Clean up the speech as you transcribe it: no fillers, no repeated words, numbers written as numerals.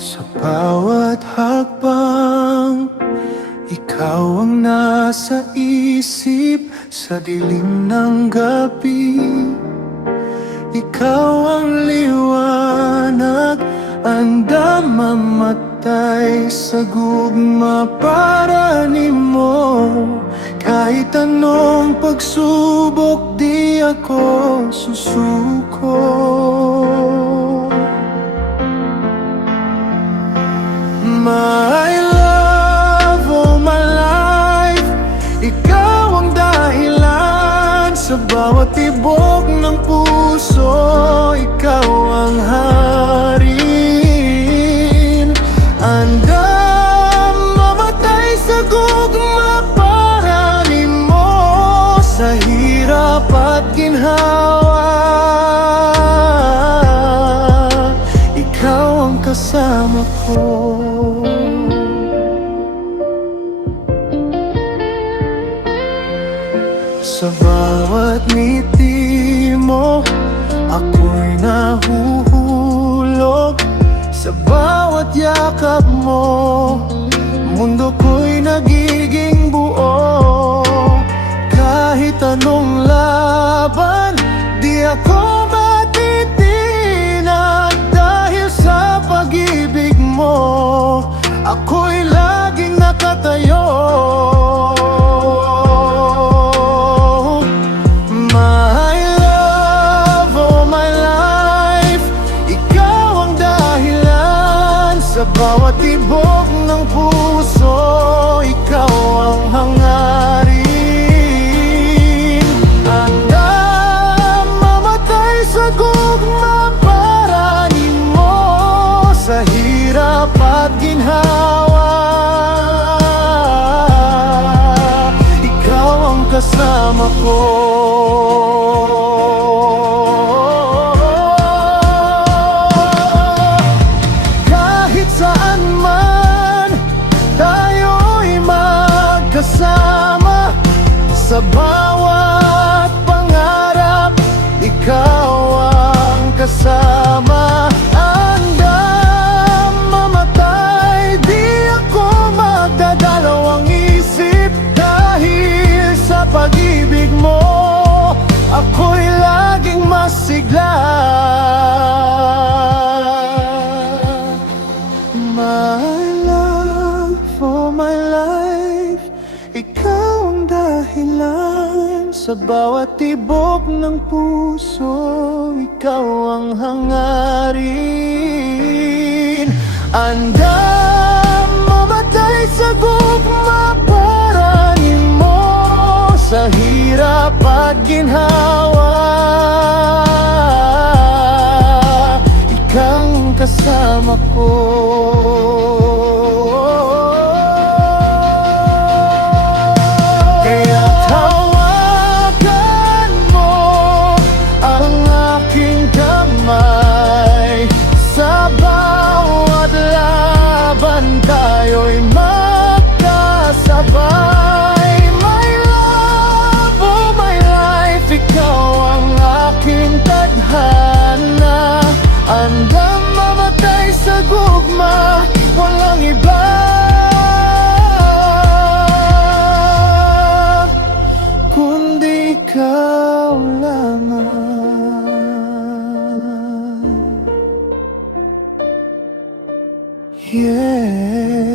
Sa bawat hakbang, ikaw ang nasa isip. Sa dilim ng gabi, ikaw ang liwanag. Anda mamatay sa gugma para nimo. Kahit anong pagsubok, di ako susuko. My love, all my life, ikaw ang dahilan sa bawat tibok ng puso. Ikaw ang harin. Andam mamatay sa gugma para nimo. Sa hirap at ginhawa, ikaw ang kasama ko. Sa bawat ngiti mo, ako'y nahuhulog. Sa bawat yakap mo, mundo ko'y nagiging buo. Kahit anong laban, di ako matitinag. Dahil sa pag-ibig mo, ako'y laging nakatayo. Sa bawat tibok ng puso, ikaw ang hangarin. Andam mamatay sa gugma para nimo. Sa hirap at ginhawa, ikaw ang kasama ko. Sa bawat pangarap, ikaw ang kasama. Andam mamatay, di ako magdadalawang isip. Dahil sa pag-ibig mo, ako'y laging masigla. My love, for my life, ikaw ang dahilan. Sa bawat tibok ng puso, ikaw ang hangarin. Andam mamatay sa gugma para nimo. Sa hirap at ginhawa, ikaw ang kasama ko. Tayo'y magkasabay. My love, oh my life, ikaw ang aking tadhana. Andam mamatay sa gugma, walang iba kundi ikaw lamang. Yeah.